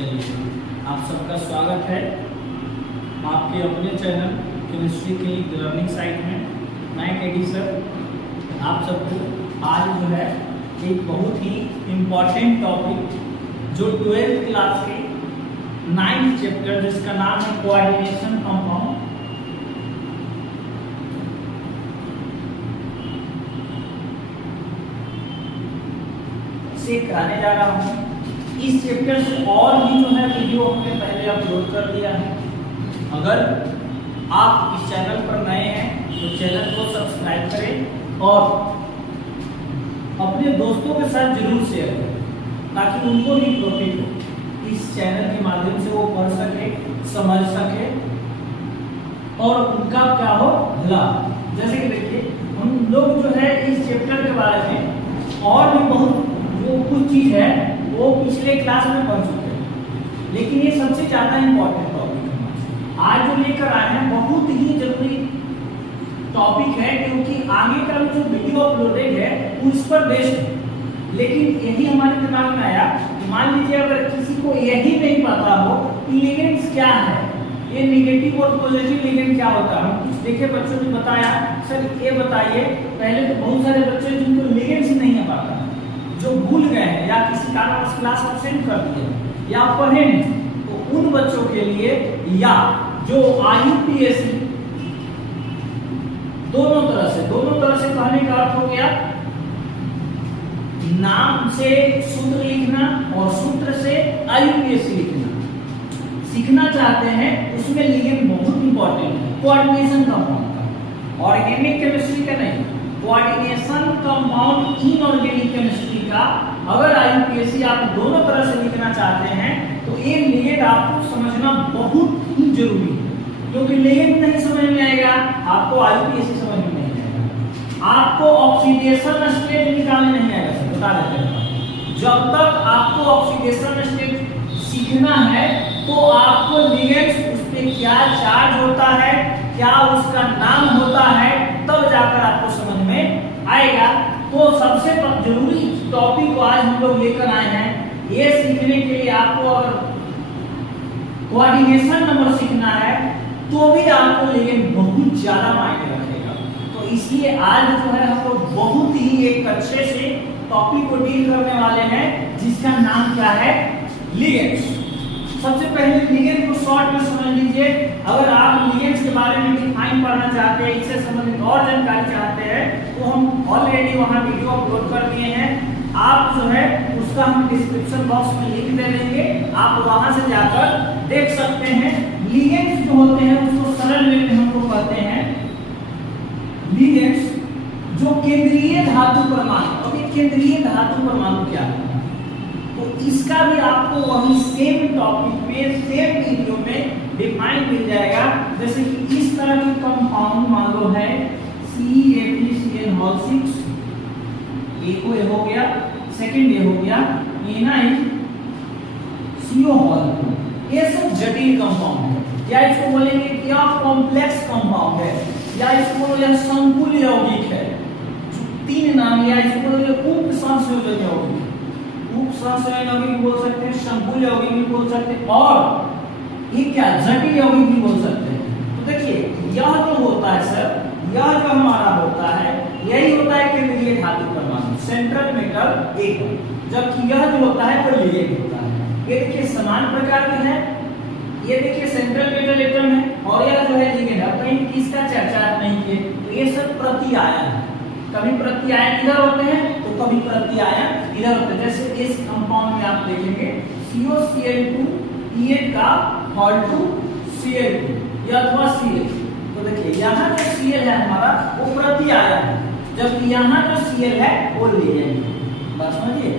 चलिए, आप सबका स्वागत है आपके अपने चैनल केमिस्ट्री के लर्निंग साइट में। मैं केडी सर आप सबको आज जो है एक बहुत ही इम्पॉर्टेंट टॉपिक जो 12th क्लास के 9th चैप्टर जिसका नाम है कोऑर्डिनेशन कंपाउंड से कराने जा रहा हूँ। इस चैप्टर से और भी जो है वीडियो हमने पहले अपलोड कर दिया है। अगर आप इस चैनल पर नए हैं तो चैनल को सब्सक्राइब करें और अपने दोस्तों के साथ जरूर शेयर करें ताकि उनको भी प्रॉफिट हो। इस चैनल के माध्यम से वो पढ़ सके, समझ सके और उनका क्या हो भला। जैसे कि देखिए हम लोग जो है इस चैप्टर के बारे में और भी बहुत जो कुछ चीज है वो पिछले क्लास में पढ़ चुके हैं, लेकिन ये सबसे ज्यादा इंपॉर्टेंट टॉपिक है आज जो लेकर आए हैं। बहुत ही जरूरी टॉपिक है क्योंकि आगे का जो वीडियो अपलोडेड है उस पर बेस्ड है। लेकिन यही हमारे दिमाग में आया, मान लीजिए अगर किसी को यही नहीं पता हो कि लिगेंड्स क्या है, ये नेगेटिव और पॉजिटिव लिगेंड क्या होता है। हम कुछ देखे बच्चों ने बताया, सर ये बताइए। पहले तो बहुत सारे बच्चे जिनको लिगेंड्स नहीं है पता, जो भूल गए हैं या किसी कारणवश क्लास एब्सेंट कर दिए या पढ़े नहीं, तो उन बच्चों के लिए या जो IUPAC दोनों तरह से कहने का अर्थ हो गया नाम से सूत्र लिखना और सूत्र से IUPAC लिखना सीखना चाहते हैं। उसमें लिगेंड बहुत इंपॉर्टेंट है, कोऑर्डिनेशन कंपाउंड का, ऑर्गेनिक केमिस्ट्री का नहीं, कोऑर्डिनेशन कंपाउंड इनऑर्गेनिक केमिस्ट्री का। अगर IUPAC आप दोनों तरह से लिखना चाहते हैं तो ये लिगेंड आपको समझना बहुत ही जरूरी है, क्योंकि लिगेंड नहीं समझ में आएगा आपको IUPAC समझ में नहीं आएगा, आपको ऑक्सीडेशन स्टेट निकालने नहीं आएगा। सर बता देते हैं, जब तक आपको ऑक्सीडेशन स्टेट सीखना है तो आपको लिगेंड्स उस पे क्या चार्ज होता है, क्या उसका नाम होता है, तब जाकर आपको समझ में आएगा। तो सबसे जरूरी टॉपिक को आज हम लोग लेकर आए हैं। ये सीखने के लिए आपको अगर कोऑर्डिनेशन नंबर सीखना है तो भी आपको लिगेंड बहुत ज्यादा मायने रखेगा। तो इसलिए आज जो है हम लोग बहुत ही एक अच्छे से टॉपिक को डील करने वाले हैं जिसका नाम क्या है, लिगेंड्स। सबसे पहले लिगेंड को शॉर्ट में समझ लीजिए। अगर आप लिगेंड्स के बारे में डिफाइन पढ़ना चाहते हैं, इससे संबंधित और जानकारी चाहते हैं तो हम ऑलरेडी वहां वीडियो अपलोड कर दिए हैं। आप जो है उसका हम डिस्क्रिप्शन बॉक्स में लिंक दे देंगे, आप वहां से जाकर देख सकते हैं। लिगेंड्स जो होते हैं उसको सरल वे में हम लोग कहते हैं लिगेंड्स जो केंद्रीय धातु परमाणु। अभी केंद्रीय धातु परमाणु क्या है तो इसका भी आपको वही सेम टॉपिक में सेम वीडियो में डिफाइन मिल जाएगा। जैसे कि इस तरह की कंपाउंड मान लो है CaPCl6, एक ये हो गया, सेकंड ये हो गया एनाइन CO2। ये सब जटिल कंपाउंड है, या इसको बोलेंगे कि यह कॉम्प्लेक्स कंपाउंड है, या इसको बोलेंगे संकुल यौगिक है। तीन नाम, या इसको बोलेंगे उप संयोजन यौगिक, उप संयोजन यौगिक बोल सकते हैं, संकुल यौगिक भी बोल सकते हैं, और ये क्या जटिल यौगिक भी बोल सकते हैं। तो देखिए यह जो होता है सर, यह जो हमारा होता है यही होता है केंद्रीय धातु परमाणु, सेंट्रल मेटल एक, जबकि यह जो होता है वो लिगेंड होता है। ये देखिए समान प्रकार के हैं, ये देखिए सेंट्रल मेटल एटम है और यह जो है लिगेंड है। कहीं किसका चर्चा आप नहीं किए तो ये सब प्रतिआयन है, कभी प्रतिआयन इधर होते हैं तो कभी प्रतिआयन इधर होते हैं। जैसे इस कंपाउंड में आप देखेंगे COCl2 EN का Hal2 Cl2 या अथवा Cl। तो देखिए यहाँ जो Cl है हमारा वो प्रतिआयन है, जबकि यहाँ जो Cl है वो लिगेंड है। बात समझिए,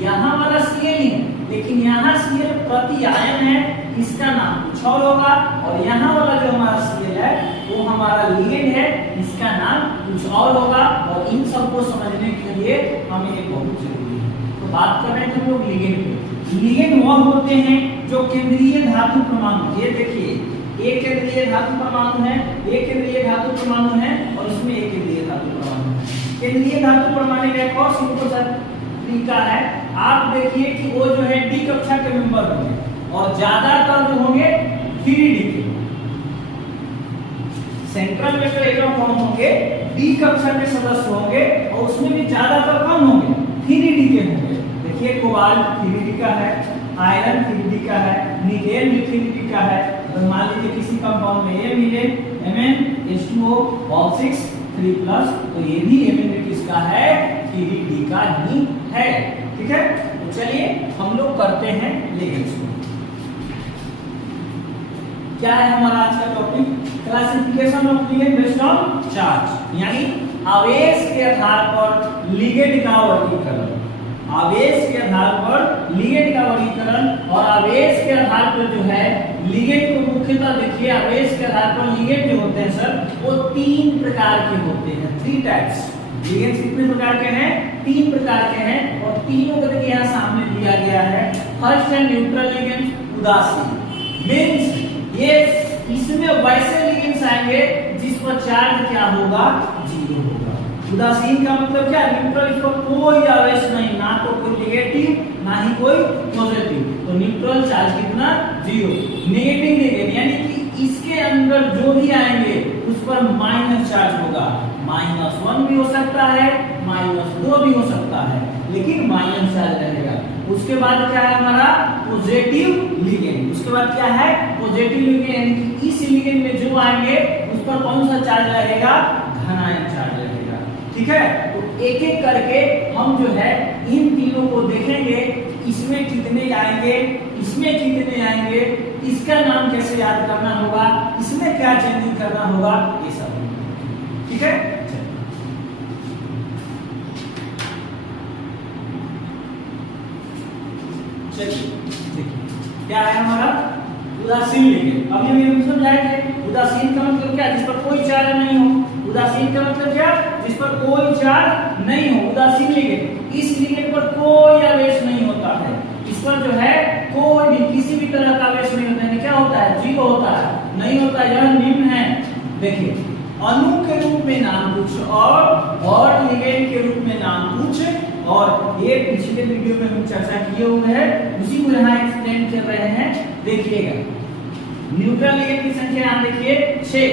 यहाँ वाला Cl ही है लेकिन यहाँ Cl प्रतिआयन है, इसका नाम कुछ और होगा, और यहाँ वाला जो हमारा Cl है वो हमारा लिगेंड है, इसका नाम कुछ और होगा। और इन सबको समझने के लिए हमें ये बहुत जरूरी है। तो बात कर रहे थे हम लोग लिगेंड पे। लिगेंड वह होते हैं जो केंद्रीय धातु परमाणु, ये देखिए एक केंद्रीय धातु परमाणु है, एक केंद्रीय धातु परमाणु है और इसमें एक केंद्रीय धातु परमाणु है। केंद्रीय धातु परमाणु का एक और सिंपल सा तरीका है, आप देखिए कि वो जो है डी कक्षा के मेंबर होंगे, और ज्यादातर जो होंगे 3D के। सेंट्रल में जो इलेक्ट्रॉन होंगे डी कक्षा के सदस्य होंगे और उसमें भी ज्यादातर कौन होंगे 3D के होंगे। देखिए कोबाल्ट 3D का है, आयरन 3D का है, निकेल भी 3D का है। तो मान लीजिए किसी कंपाउंड में ये मिले MnH2O और 6 3+, तो ये भी Mn किसका है 3D का ही है। ठीक है, तो चलिए हम लोग करते हैं लिगेंड्स को। क्या है हमारा आज का topic, classification of ligand based on charge, यानी आवेश के आधार पर लिगेंड का वर्गीकरण। आवेश के आधार पर लिगेंड का वर्गीकरण, और आवेश के आधार पर जो है लिगेंड को मुख्यतः देखिए, आवेश के आधार पर लिगेंड जो होते हैं सर वो 3 प्रकार के होते हैं, 3 टाइप्स। लिगेंड्स कितने प्रकार के हैं, 3 प्रकार के हैं, और तीनों को देखिए यहाँ सामने दिया गया है। फर्स्ट है न्यूट्रल लिगेंड, उदासीन मींस ये इसमें वैसे लिगेंड्स आएंगे जिस पर चार्ज क्या होगा 0 होगा। उदासीन का मतलब क्या, न्यूट्रल, इस पर कोई आवेश नहीं, ना तो कोई नेगेटिव ना ही कोई पॉजिटिव, तो न्यूट्रल चार्ज कितना 0। नेगेटिव लिगेंड यानी कि इसके अंदर जो भी आएंगे उस पर माइनस चार्ज होगा, -1 भी हो सकता है, -2 भी हो सकता है, लेकिन माइनस चार्ज रहेगा। उसके बाद क्या है हमारा पॉजिटिव लिगेंड। उसके बाद क्या है पॉजिटिव लिगेंड, यानी कि इस लिगेंड में जो आएंगे उस पर कौन सा चार्ज रहेगा, धनायन चार्ज रहेगा। ठीक है, तो एक एक करके हम जो है इन तीनों को देखेंगे, इसमें कितने आएंगे, इसमें कितने आएंगे, इसका नाम कैसे याद करना होगा, इसमें क्या चेंजिंग करना होगा, ये सब। ठीक है, देखिए क्या है हमारा उदासीन लिगेंड। अभी हम समझाए थे उदासीन का मतलब क्या, जिस पर कोई चार्ज नहीं हो। उदासीन का मतलब क्या, जिस पर कोई चार्ज नहीं हो, उदासीन लिगेंड। इस लिगेंड पर कोई आवेश नहीं होता है, इस पर जो है कोई भी किसी भी तरह का आवेश नहीं होता है। क्या होता है 0 होता है, नहीं होता है, यह निम्न है। देखिए अणु के रूप में नाम कुछ और लिगेंड के रूप में नाम कुछ, और ये पिछले वीडियो में हम चर्चा किए हुए हैं, उसी को यहाँ एक्सप्लेन कर रहे हैं। देखिएगा न्यूट्रल लिगेंड की संख्या यहाँ देखिए 6।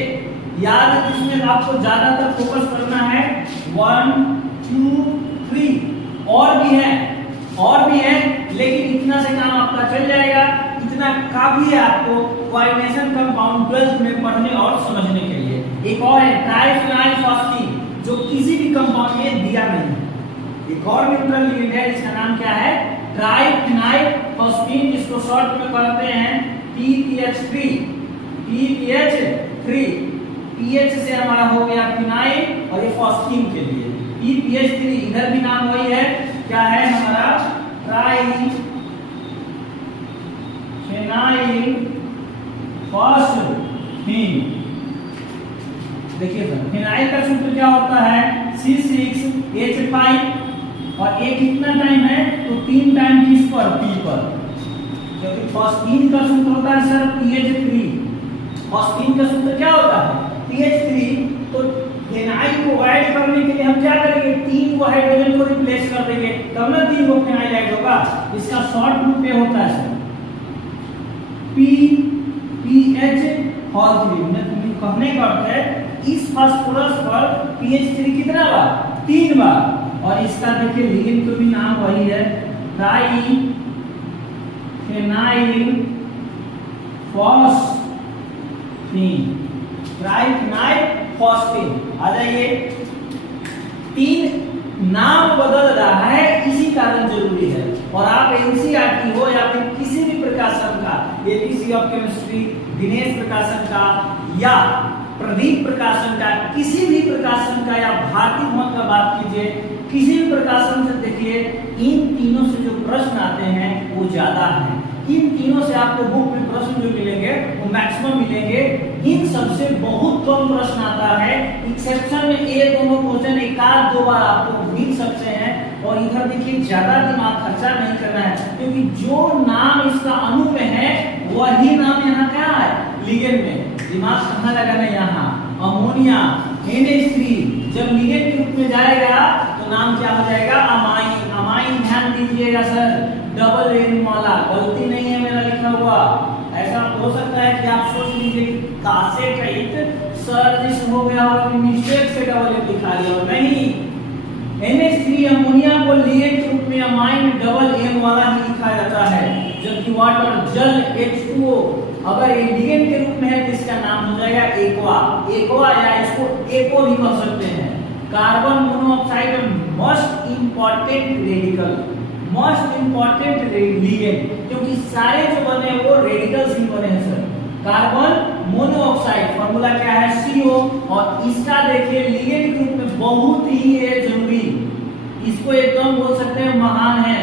याद इसमें आपको ज्यादातर फोकस करना है 1 2 3, और भी है, लेकिन इतना से काम आपका चल जाएगा। इतना काफी है आपको कोऑर्डिनेशन कंपाउंड 12th में पढ़ने और समझने के लिए। एक और है ट्राइफिनाइल फॉस्फीन, जो किसी भी कंपाउंड में दिया नहीं है। एक और न्यूट्रल लिगेंड है, इसका नाम क्या है ट्राइफिनाइल फॉस्फीन, जिसको शॉर्ट में कहते हैं TPH3। पीएच से हमारा हो गया फिनाइल, और ये फॉस्फीन के लिए TPH3। इधर भी नाम वही है, क्या है हमारा ट्राइफिनाइल फॉस्फीन। देखिए सर फिनाइल का सूत्र क्या होता है C6H5, और एक कितना टाइम है तो 3 टाइम किस पर P पर, क्योंकि फॉस्फीन का सूत्र होता है सर PH3। फॉस्फीन का सूत्र क्या होता है PH3। तो फिनाइल को ऐड करने के लिए हम क्या करेंगे, 3 को हाइड्रोजन को रिप्लेस कर देंगे, तब ना 3 को फिनाइल ऐड होगा। इसका शॉर्ट रूप में होता है सर PPH3। कहने का अर्थ है इस फास्फोरस पर PH3 कितना बार 3 बार, और इसका देखिए लिगेंड का भी नाम वही है ट्राइफिनाइल फॉस्फीन। आ जाइए, 3 नाम बदल रहा है, इसी कारण जरूरी है। और आप एनसीईआरटी हो या फिर किसी भी प्रकाशन का, एपीसी ऑफ केमिस्ट्री, दिनेश प्रकाशन का या प्रदीप प्रकाशन का, किसी भी प्रकाशन का, या भारती भवन का बात कीजिए, किसी भी प्रकाशन से देखिए इन तीनों से जो प्रश्न आते हैं वो ज्यादा है। इन तीनों से आपको बुक में प्रश्न जो मिलेंगे वो मैक्सिमम मिलेंगे। इन सबसे बहुत कम प्रश्न आता है, एक्सेप्शन में एक दोनों क्वेश्चन एक आध 2 बार आपको मिल सकते हैं। और इधर देखिए ज्यादा दिमाग खर्चा नहीं करना है, क्योंकि जो नाम इसका अणु में है वही नाम यहाँ क्या है लिगेंड में। दिमाग कहाँ लगाना है, यहाँ अमोनिया NH3 जब लिगेंड के रूप में जाएगा तो नाम क्या हो जाएगा अमाइन। अमाइन ध्यान दीजिएगा सर, डबल एन वाला, गलती नहीं है मेरा लिखा हुआ। ऐसा हो सकता है कि आप सोच लीजिए कि कासे कहित सर जिस हो गया और मिस्टेक से डबल एन लिखा दिया, नहीं। NH3 अमोनिया को लिगेंड के रूप में अमाइन डबल एन वाला ही लिखा जाता है, जबकि वाटर जल H2O अगर ये लिगेंड के रूप में है तो इसका नाम हो जाएगा एक्वा, एक्वा या इसको एको भी कह सकते हैं। Carbon monoxide most important radical, most important ligand, क्योंकि सारे जो बने वो रेडिकल्स ही बने हैं सर। कार्बन मोनोऑक्साइड फॉर्मूला क्या है CO, और इसका देखिए लिगेंड के रूप में बहुत ही है जरूरी, इसको एकदम बोल सकते हैं महान है।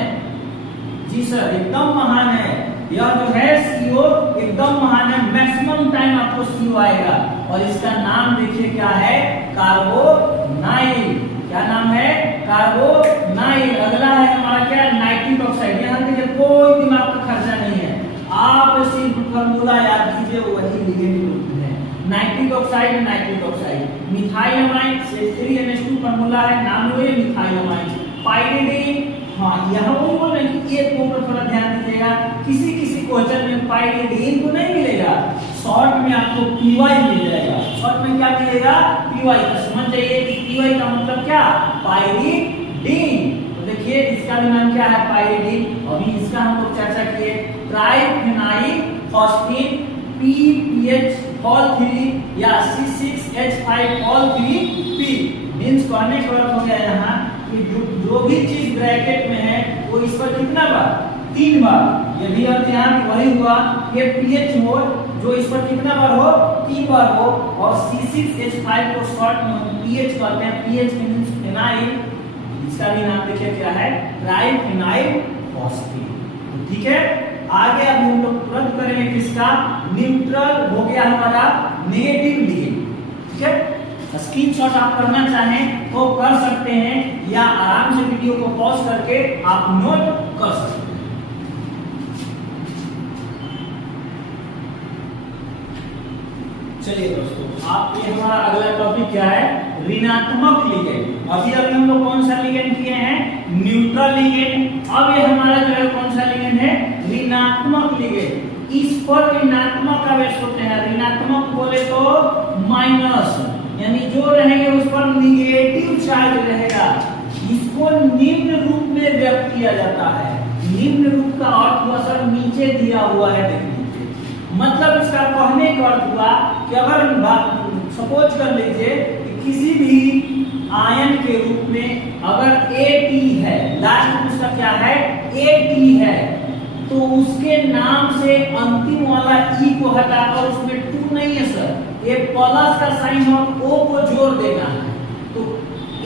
जी सर, एकदम महान है, यह जो है CO एकदम महान है, मैक्सिमम टाइम आपको CO आएगा। और इसका नाम देखिए क्या है, कार्बोनाइल। क्या नाम है, कार्बोनाइल। अगला है हमारा क्या, नाइट्रिक ऑक्साइड। यहाँ देखिए कोई दिमाग का खर्चा नहीं है, आप सिर्फ फॉर्मूला याद कीजिए, वही लिगेंड के रूप में है। Nitric oxide, nitric oxide. Methylamine CH3NH2 formula है, नाम लो ये मिथाइलमाइन। पाइरिडीन, हाँ यहाँ वो बोल रहे हैं कि एक को थोड़ा ध्यान दीजिएगा, किसी किसी क्वेश्चन में पाइरिडीन तो नहीं मिलेगा, शॉर्ट में आपको PY मिल जाएगा। शॉर्ट में क्या मिलेगा, PY। तो समझ जाइए कि PY का मतलब क्या, पाइरिडीन। तो देखिए इसका भी नाम क्या है, पाइरिडीन। अभी इसका हम लोग चर्चा किए, ट्राइफेनाइल फॉस्फेट PPH3 या C6H5 मींस कहने का मतलब हो गया यहाँ कि जो भी चीज ब्रैकेट में है वो इस पर कितना बार, 3 बार। ये भी अर्थ यहाँ वही हुआ कि pH हो जो इस पर कितना बार हो, 3 बार हो। और C6H5 को शॉर्ट में PH कहते हैं, PH मींस फिनाइल। इसका भी नाम देखिए क्या है, ट्राइफेनाइल फॉस्फेट। ठीक है, आगे अब हम लोग तुरंत करेंगे किसका, न्यूट्रल हो गया हमारा नेगेटिव लिगेंड। ठीक है, स्क्रीनशॉट आप करना चाहें तो कर सकते हैं, या आराम से वीडियो को पॉज करके आप नोट कर सकते हैं। चलिए दोस्तों, आप ये हमारा अगला टॉपिक क्या है, ऋणात्मक लिगेंड। अभी हम लोग कौन सा लिगेंड किए हैं, न्यूट्रल लिगेंड। अब ये हमारा जो है कौन सा लिगेंड है, ऋणात्मक लिगेंड। इस पर ऋणात्मक आवेश होते हैं, ऋणात्मक बोले तो माइनस, यानी जो रहेंगे उस पर निगेटिव चार्ज रहेगा। इसको निम्न रूप में व्यक्त किया जाता है। निम्न रूप का अर्थ हुआ सर नीचे दिया हुआ है, देखिए मतलब इसका कहने का अर्थ हुआ कि अगर सपोज कर लीजिए कि किसी भी आयन के रूप में अगर AT है, लास्ट में उसका क्या है, AT है, तो उसके नाम से अंतिम वाला E को हटाकर उसमें 2 नहीं है सर, ये प्लस का साइन और O को जोड़ देना है, तो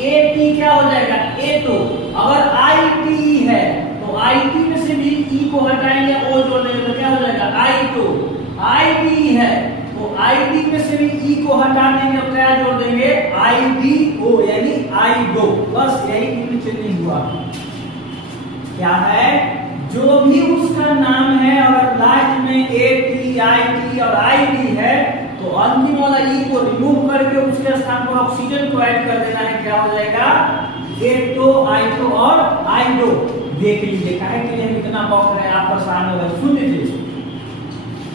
AT क्या हो जाएगा, A2। अगर IT है तो IT में से भी E को हटाएंगे, O जोड़ देंगे तो क्या हो जाएगा, I2। ID है तो ID में से भी E को हटा देंगे और क्या जोड़ देंगे, IDO, यानी I2। बस यही चेंजिंग हुआ। क्या है, जो भी उसका नाम है अगर लास्ट में AT, IT और ID है तो अंतिम वाला E को रिमूव करके उसके स्थान पर ऑक्सीजन को ऐड कर देना है, क्या हो जाएगा, A2, I2 और I2। देख लीजिए काहे के लिए हम इतना बॉक्स रहे, आप परेशान हो गए, सुन लीजिए।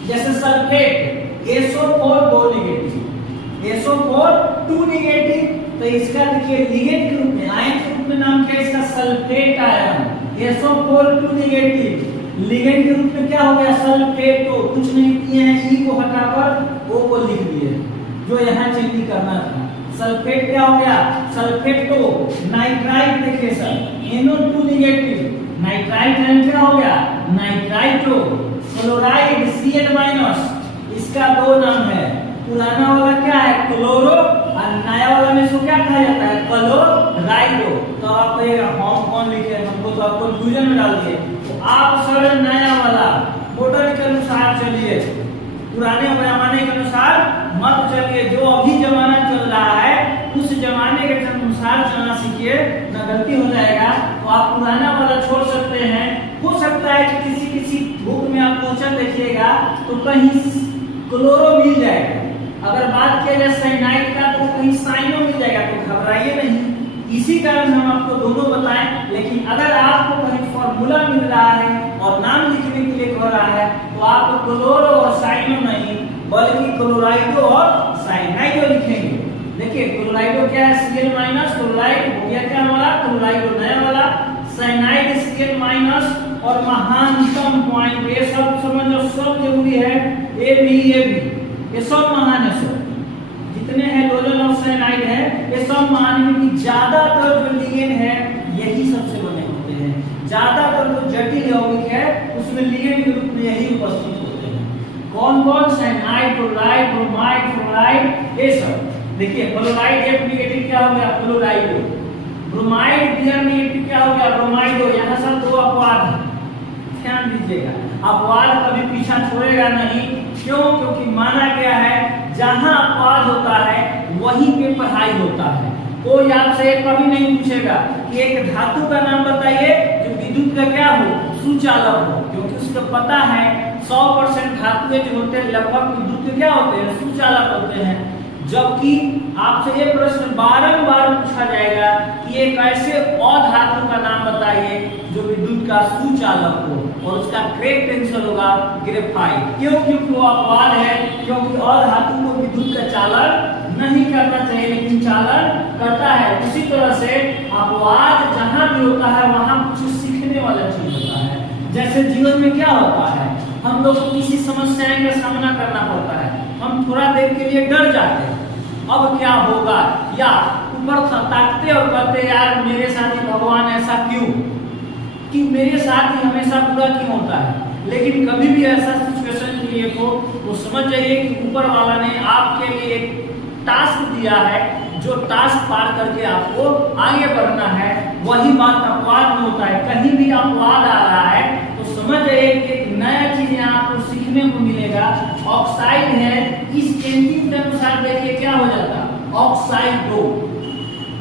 जैसे sulphate SO4 2 negative, SO4 2 negative, तो इसका देखिए लिगेंड के रूप में, आयन के रूप में नाम क्या है इसका, sulphate ion. SO4 2 negative, ligand के रूप में क्या हो गया, सल्फेटो। कुछ नहीं किए हैं, E को हटाकर O को लिख दिए, जो यहाँ चेंज करना था। सल्फेट क्या हो गया, सल्फेटो। नाइट्राइट देखिए sir, NO2 negative, nitrite ion क्या हो गया, नाइट्राइटो। क्लोराइड Cl-, इसका 2 नाम है, पुराना वाला क्या है, क्लोरो, और नया वाला में इसको क्या कहा जाता है, क्लोराइडो। तो आप कहेगा हम कौन लिखे, हमको तो आप कंफ्यूजन में डाल दिए। तो आप सर नया वाला मॉडल के अनुसार चलिए, पुराने जमाने के अनुसार मत चलिए। जो अभी जमाना चल रहा है उस जमाने के अनुसार चलना सीखिए, ना गलती हो जाएगा। तो आप पुराना वाला छोड़ सकते हैं। हो सकता है कि किसी बुक में आप क्वेश्चन देखिएगा तो कहीं क्लोरो मिल जाएगा, अगर बात किया जाए साइनाइड का तो कहीं साइनो मिल जाएगा, तो घबराइए नहीं। इसी कारण हम आपको दोनों बताएं, लेकिन अगर आपको कहीं फॉर्मूला मिल रहा है और नाम लिखने के लिए कह रहा है, तो आप क्लोरो और साइनो नहीं बल्कि क्लोराइडो और साइनाइडो लिखेंगे। देखिए क्लोराइडो क्या है, Cl माइनस, क्लोराइड हो गया क्या हमारा क्लोराइडो नया वाला, साइनाइड Cl माइनस, और महानतम पॉइंट ये सब समझो, सब जरूरी है, ए बी ये सब महान है, सब जितने हेलोजन और साइनाइड है ये सब महान है, कि ज्यादातर जो लिगेंड है यही सबसे बने होते हैं, ज्यादातर जो जटिल यौगिक है उसमें लिगेंड के रूप में यही उपस्थित होते हैं। कौन कौन, साइनाइड, क्लोराइड, ब्रोमाइड, फ्लोराइड, ये सब। देखिए क्लोराइड F नेगेटिव क्या हो गया क्लोराइडो, ब्रोमाइड Br नेगेटिव क्या हो गया ब्रोमाइडो। यहाँ सब दो अपवाद है, ध्यान दीजिएगा, अपवाद कभी पीछा छोड़ेगा नहीं। क्यों? क्योंकि माना गया है जहां अपवाद होता है वहीं पे पढ़ाई होता है। कोई आपसे कभी नहीं पूछेगा कि एक धातु का नाम बताइए जो विद्युत का क्या हो, सुचालक हो, क्योंकि उसको पता है 100% धातुएं जो होते हैं लगभग विद्युत के क्या होते हैं, सुचालक होते हैं। जबकि आपसे ये प्रश्न बारंबार पूछा जाएगा कि एक ऐसे अधातु का नाम बताइए जो विद्युत का सुचालक हो, और उसका करेक्ट आंसर होगा ग्रेफाइट। क्यों? क्योंकि वो अपवाद है, क्योंकि अधातु को विद्युत का चालन नहीं करना चाहिए लेकिन चालन करता है। उसी तरह से अपवाद जहां भी होता है वहां कुछ सीखने वाला चीज होता है। जैसे जीवन में क्या होता है, हम लोग को किसी समस्याएं का सामना करना पड़ता है, हम थोड़ा देर के लिए डर जाते हैं, अब क्या होगा, या ऊपर ताकते और कहते यार मेरे साथ ही भगवान ऐसा क्यों, कि मेरे साथ ही हमेशा बुरा क्यों होता है। लेकिन कभी भी ऐसा सिचुएशन क्रिएट हो तो समझ जाइए कि ऊपर वाला ने आपके लिए एक टास्क दिया है, जो टास्क पार करके आपको आगे बढ़ना है। वही बात अपवाद में होता है, कहीं भी अपवाद आ रहा है तो समझ जाइए कि एक नया चीज यहाँ आपको सीखने को मिलेगा। ऑक्साइड है, इस चेंजिंग के अनुसार देखिए क्या हो जाता है, ऑक्साइडो।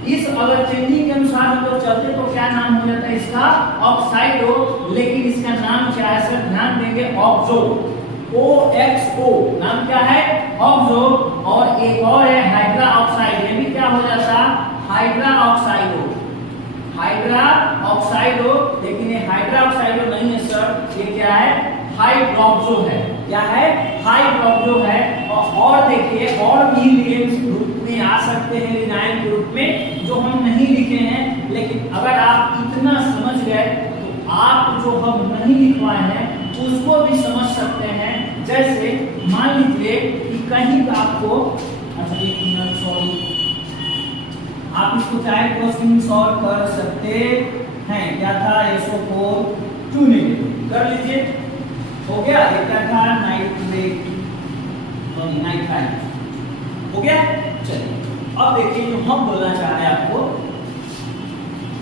इस अगर चेंजिंग के अनुसार हम लोग चलते तो क्या नाम हो जाता है इसका, ऑक्साइडो। लेकिन इसका नाम क्या है सर, ध्यान देंगे, ऑक्सो, OXO नाम क्या है, ऑक्सो। और एक और है हाइड्रा ऑक्साइड, ये भी क्या हो जाता, हाइड्रा ऑक्साइडो, हाइड्रा ऑक्साइडो। लेकिन ये हाइड्रा ऑक्साइडो नहीं है सर, ये क्या है, हाइड्रोक्सो है। क्या है, हाइड्रोक्सो है। और देखिए और भी लिगेंड्स ग्रुप में आ सकते हैं लिगाइन के रूप में, जो हम नहीं लिखे हैं। लेकिन अगर आप इतना समझ गए तो आप जो हम नहीं लिखवाए हैं उसको भी समझ सकते हैं। जैसे मान लीजिए कि कहीं आपको, अच्छा एक मिनट सॉरी, आप इसको चाहे क्वेश्चन सॉल्व कर सकते हैं। क्या था, SO4 2 नेगेटिव कर लीजिए, हो गया। ये क्या था, नाइट्रेट सॉरी नाइट्राइट, हो गया। चलिए अब देखिए जो हम बोलना चाह रहे हैं आपको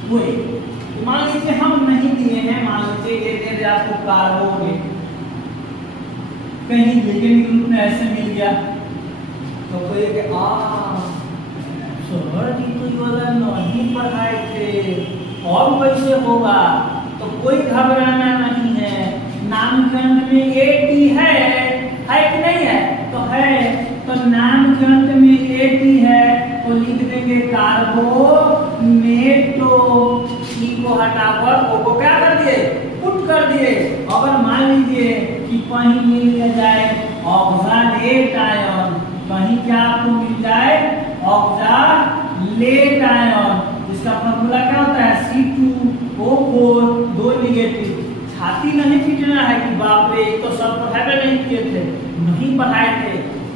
वही, मान लीजिए हम नहीं दिए हैं, मान लीजिए ये दे दे आपको कार्बोनेट, कहीं लिगेंड ग्रुप में ऐसे मिल गया तो कोई कि सर जी तो ये वाला नहीं पढ़ाए थे और कैसे होगा, तो कोई घबराना नहीं है। नाम के अंत में AT है कि नहीं है, तो है, तो नाम के अंत में AT है तो लिख देंगे कार्बोनेटो। ई को हटाकर ओ को क्या कर दिए, पुट कर दिए। अगर मान लीजिए कि कहीं मिल जाए ऑक्सालेट आयन, कहीं क्या आपको मिल जाए ऑक्सालेट आयन, जिसका फॉर्मूला क्या होता है, C2O4 2 नेगेटिव। छाती नहीं पीटना है कि बाप रे तो सब पढ़ाए नहीं किए थे, नहीं पढ़ाए थे।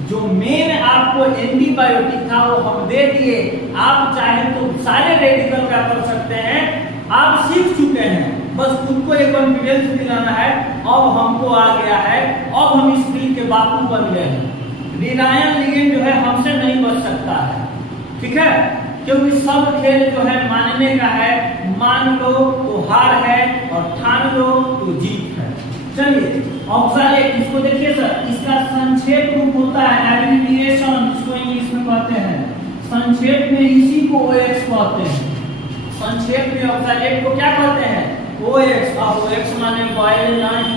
जो मेन आपको एंटीबायोटिक था वो हम दे दिए। आप चाहे तो सारे रेडिकल का कर सकते हैं, आप सीख चुके हैं, बस खुद को एक कॉन्फिडेंस दिलाना है। अब हमको आ गया है, अब हम इस फील्ड के बापू बन गए हैं। रिलायन लिगेंड जो है हमसे नहीं बच सकता है, ठीक है, क्योंकि सब खेल जो है मानने का है। मान लो तो हार है और ठान लो तो जीत है। चलिए ऑक्सालेट, इसको देखिए सर, इसका संक्षेप रूप होता है एब्रिविएशन, इसको इंग्लिश में कहते हैं। संक्षेप में इसी को OX कहते हैं। संक्षेप में ऑक्सालेट को क्या कहते हैं, OX। अब OX माने बॉयल नहीं,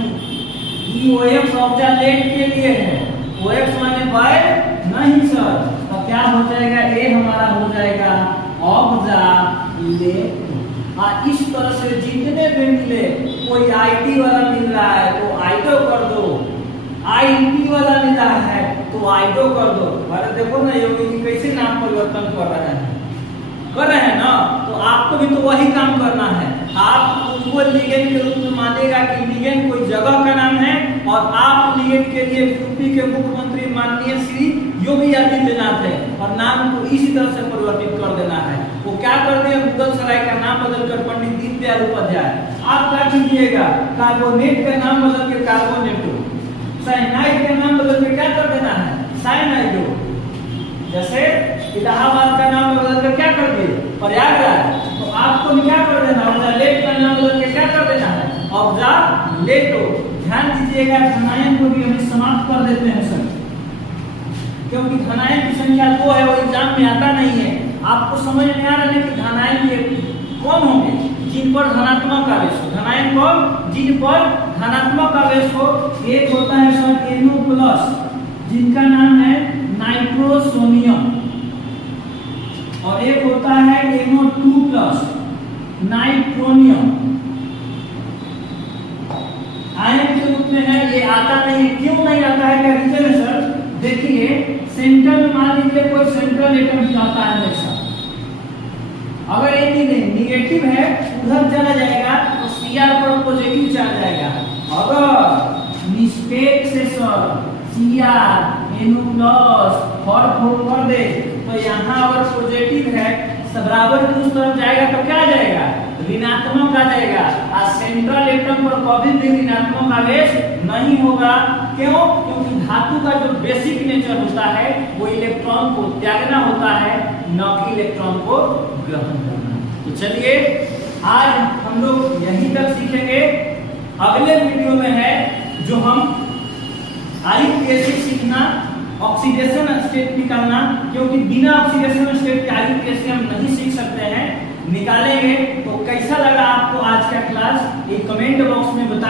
OX ऑक्सालेट के लिए है, OX माने बॉयल नहीं सर। तो क्या हो जाएगा, A हमारा हो जाएगा ऑक्सालेट। इस तरह से जितने भी मिले कोई आईटी वाला मिल रहा है तो आईटो कर दो, आईटी वाला मिल रहा है तो आईटो कर दो। अरे देखो ना योगी जी कैसे नाम परिवर्तन कर रहे हैं, कर रहे हैं ना, तो आपको भी तो वही काम करना है। आप उनको लिगेंड के रूप में मानेगा कि लिगेंड कोई जगह का नाम है और आप लिगेंड के लिए यूपी के मुख्यमंत्री माननीय श्री योगी आदित्यनाथ है और नाम को इसी तरह से परिवर्तित कर देना है। वो क्या कर दिया, मुगलसराय का नाम बदलकर पंडित दीनदयाल उपाध्याय। आप क्या कीजिएगा, कार्बोनेट का नाम बदल के कार्बोनेटो, साइनाइड का नाम बदल के क्या कर देना है, साइनाइडो। जैसे इलाहाबाद का नाम बदल कर क्या कर दिए, प्रयागराज, तो आपको क्या कर देना, ऑब्जालेट का नाम बदल के क्या कर देना है, ऑब्जालेटो। ध्यान दीजिएगा, धनायन को भी हम समाप्त कर देते हैं सर, क्योंकि धनायन की संख्या 2 है, वो एग्जाम में आता नहीं है। आपको समझ में आ रहा है कि धनायन ये कौन होंगे, जिन पर धनात्मक आवेश हो। धनायन कौन, जिन पर धनात्मक आवेश हो। एक होता है सर NO+, जिनका नाम है नाइट्रोसोनियम, और एक होता है NO2+, नाइट्रोनियम। आयन के रूप में है, ये आता नहीं। क्यों नहीं आता है, क्या रीजन है सर? देखिए, सेंटर में मान लीजिए कोई सेंट्रल एटम जाता है हमेशा, अगर ये निगेटिव है उधर चला जाएगा तो Cr पर पॉजिटिव चला जाएगा। अगर मिस्टेक से सर Cr NO+ और कर दे तो यहाँ अगर पॉजिटिव है बराबर की उस तरफ जाएगा तो क्या आ जाएगा, ऋणात्मक आ जाएगा। और सेंट्रल एटम पर कभी भी ऋणात्मक आवेश नहीं होगा। क्यों? क्योंकि धातु का जो बेसिक नेचर होता है वो इलेक्ट्रॉन को त्यागना होता है, न कि इलेक्ट्रॉन को ग्रहण करना। तो चलिए आज हम लोग यहीं तक सीखेंगे। अगले वीडियो में है जो हम आईयूपीएसी सीखना, ऑक्सीडेशन स्टेट निकालना, क्योंकि बिना ऑक्सीडेशन स्टेट के आईयूपीएसी हम नहीं सीख सकते हैं, निकालेंगे। तो कैसा लगा आपको आज का क्लास, ये कमेंट बॉक्स में बता